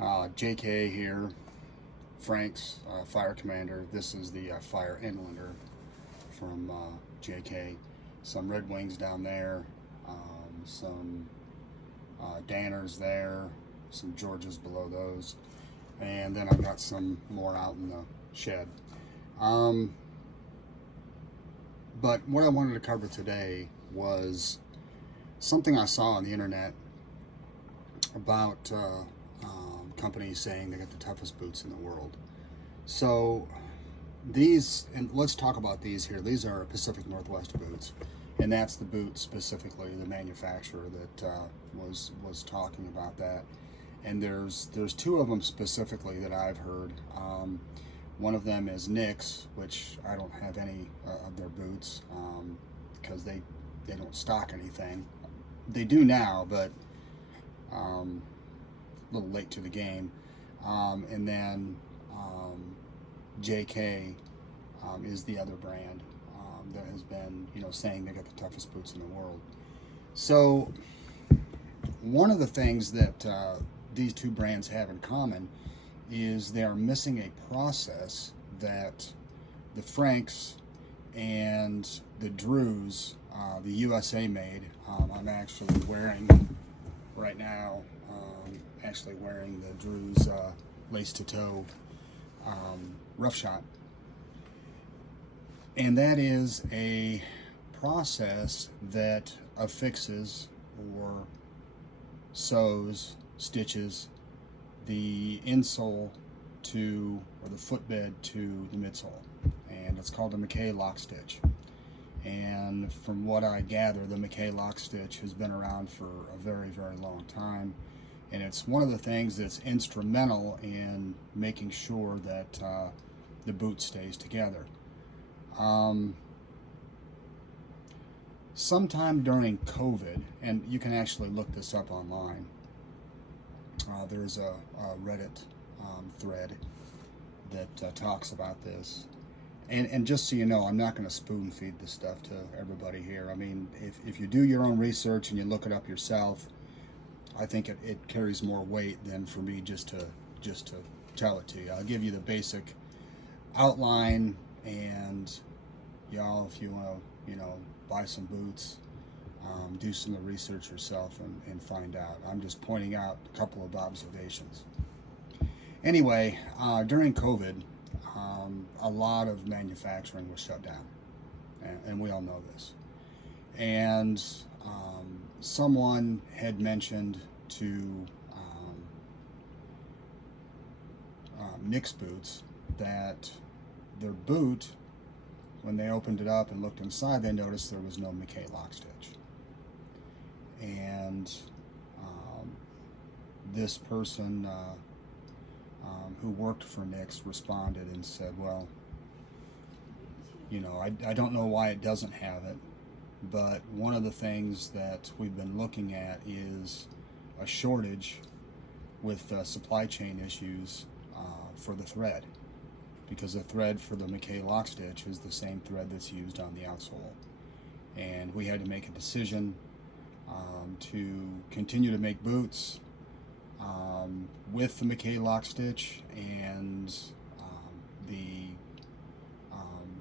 JK here, Frank's fire commander. This is the fire inlander from JK. Some Red Wings down there, some Danners there, some Georges below those, and then I've got some more out in the shed. But what I wanted to cover today was something I saw on the internet about companies saying they got the toughest boots in the world. So these, and let's talk about these here. These are Pacific Northwest boots, and that's the boot specifically, the manufacturer that was talking about that. And there's two of them specifically that I've heard. One of them is Nick's, which I don't have any of their boots because they don't stock anything. They do now, but a little late to the game. And then JK is the other brand that has been, saying they got the toughest boots in the world. So one of the things that these two brands have in common is they are missing a process that the Franks and the Drews, the USA made. I'm actually wearing right now, the Drews lace to toe rough shot, and that is a process that affixes or sews, stitches the insole to, or the footbed to the midsole, and it's called a McKay lock stitch. And from what I gather, the McKay lock stitch has been around for a very, very long time, and it's one of the things that's instrumental in making sure that the boot stays together. Sometime during COVID, and you can actually look this up online, there's a Reddit thread that talks about this. And just so you know, I'm not going to spoon feed this stuff to everybody here. I mean, if you do your own research and you look it up yourself, I think it carries more weight than for me just to tell it to you. I'll give you the basic outline, and y'all, if you want to, buy some boots, do some of the research yourself and find out. I'm just pointing out a couple of observations. Anyway, during COVID, a lot of manufacturing was shut down, and we all know this. And someone had mentioned to Nick's Boots that their boot, when they opened it up and looked inside, they noticed there was no McKay lock stitch. And this person who worked for Nick's responded and said, well, I don't know why it doesn't have it, but one of the things that we've been looking at is a shortage with supply chain issues for the thread, because the thread for the McKay lock stitch is the same thread that's used on the outsole. And we had to make a decision to continue to make boots with the McKay lock stitch, and the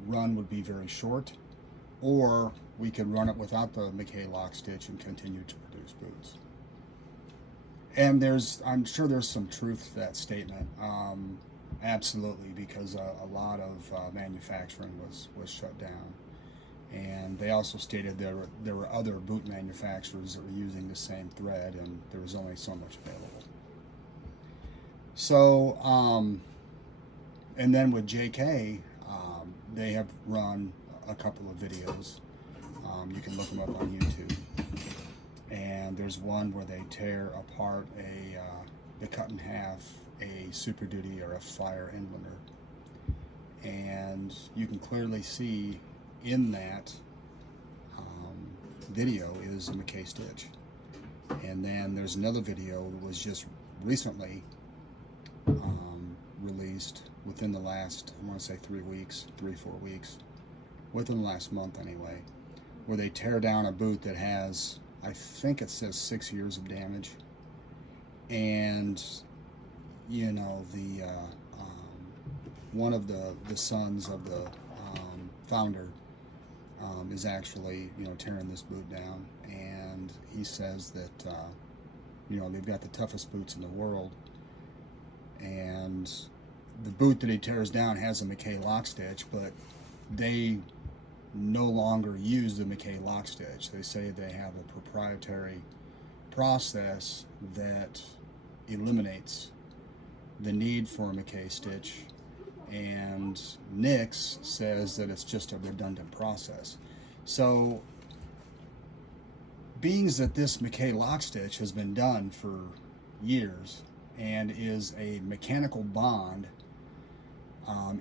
run would be very short, or we could run it without the McKay lock stitch and continue to produce boots. And I'm sure there's some truth to that statement. Absolutely, because a lot of manufacturing was shut down. And they also stated there were other boot manufacturers that were using the same thread, and there was only so much available. So, and then with JK, they have run a couple of videos. You can look them up on YouTube. And there's one where they tear apart they cut in half a Super Duty or a fire inlander. And you can clearly see in that video is a McKay stitch. And then there's another video that was just recently released within the last, I want to say 3 or 4 weeks, within the last month anyway, where they tear down a boot that has, I think it says 6 years of damage. And you know, one of the sons of the founder is actually, you know, tearing this boot down, and he says that you know, they've got the toughest boots in the world, and the boot that he tears down has a McKay lock stitch, but they no longer use the McKay lock stitch. They say they have a proprietary process that eliminates the need for a McKay stitch, and Nix says that it's just a redundant process. So, being that this McKay lock stitch has been done for years and is a mechanical bond,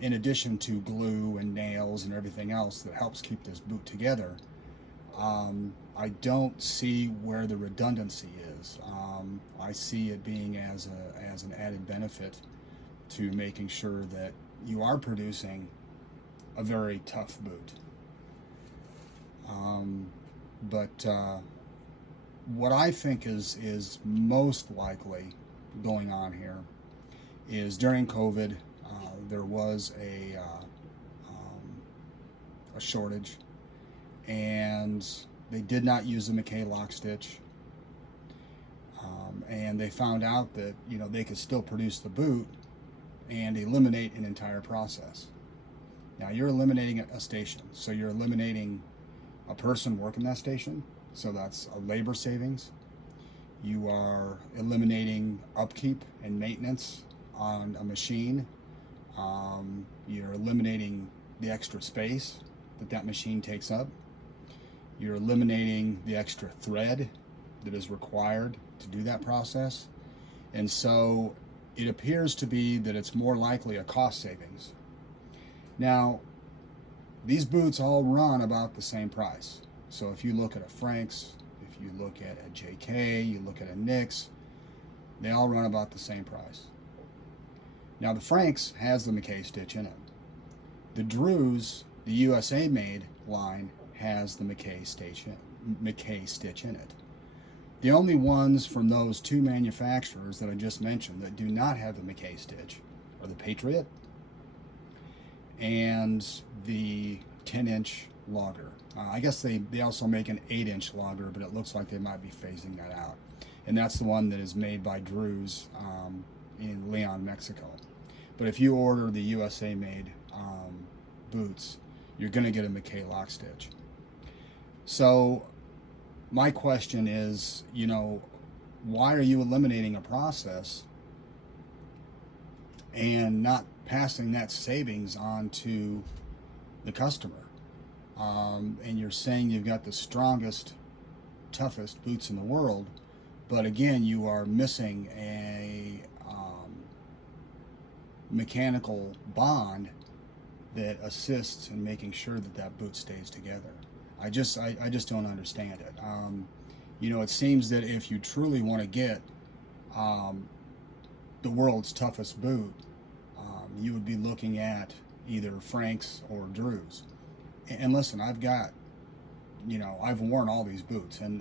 in addition to glue and nails and everything else that helps keep this boot together, I don't see where the redundancy is. I see it being as an added benefit to making sure that you are producing a very tough boot. But what I think is most likely going on here is during COVID, there was a shortage, and they did not use the McKay lock stitch, and they found out that, you know, they could still produce the boot and eliminate an entire process. Now you're eliminating a station, so you're eliminating a person working that station, so that's a labor savings. You are eliminating upkeep and maintenance on a machine. You're eliminating the extra space that machine takes up. You're eliminating the extra thread that is required to do that process. And so it appears to be that it's more likely a cost savings. Now, these boots all run about the same price. So if you look at a Frank's, if you look at a JK, you look at a Nix, they all run about the same price. Now the Frank's has the McKay stitch in it. The Drews, the USA made line, has the McKay stitch in it. The only ones from those two manufacturers that I just mentioned that do not have the McKay stitch are the Patriot and the 10-inch logger. I guess they also make an 8-inch logger, but it looks like they might be phasing that out. And that's the one that is made by Drews in Leon, Mexico. But if you order the USA made boots, you're going to get a McKay lock stitch. So my question is, you know, why are you eliminating a process and not passing that savings on to the customer? And you're saying you've got the strongest, toughest boots in the world, but again, you are missing a mechanical bond that assists in making sure that boot stays together. I just don't understand it. You know, it seems that if you truly want to get the world's toughest boot, you would be looking at either Frank's or Drews. And listen, I've got, you know, I've worn all these boots, and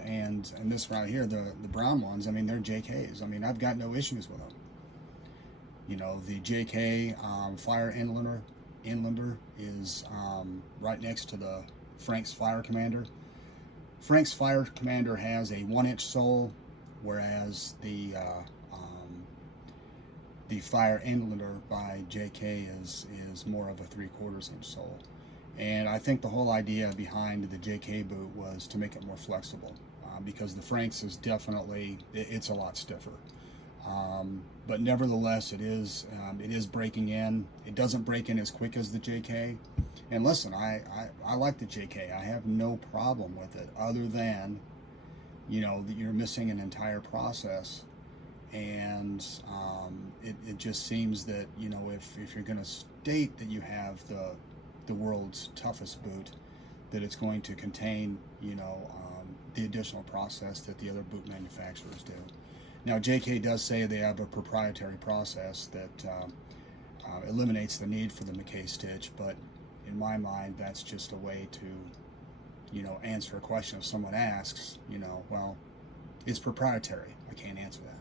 this right here, the brown ones, I mean, they're JKs. I mean, I've got no issues with them. You know, the JK Flyer Inlander is right next to the Frank's Flyer Commander. Frank's Flyer Commander has a 1-inch sole, whereas the Flyer Inlander by JK is more of a 3/4 inch sole. And I think the whole idea behind the JK boot was to make it more flexible, because the Frank's is definitely, it's a lot stiffer. But nevertheless, it is breaking in. It doesn't break in as quick as the JK. And listen, I like the JK. I have no problem with it, other than, you know, that you're missing an entire process. And it just seems that, you know, if you're going to state that you have the world's toughest boot, that it's going to contain, you know, the additional process that the other boot manufacturers do. Now, JK does say they have a proprietary process that eliminates the need for the McKay stitch, but in my mind, that's just a way to, you know, answer a question if someone asks, you know, well, it's proprietary. I can't answer that.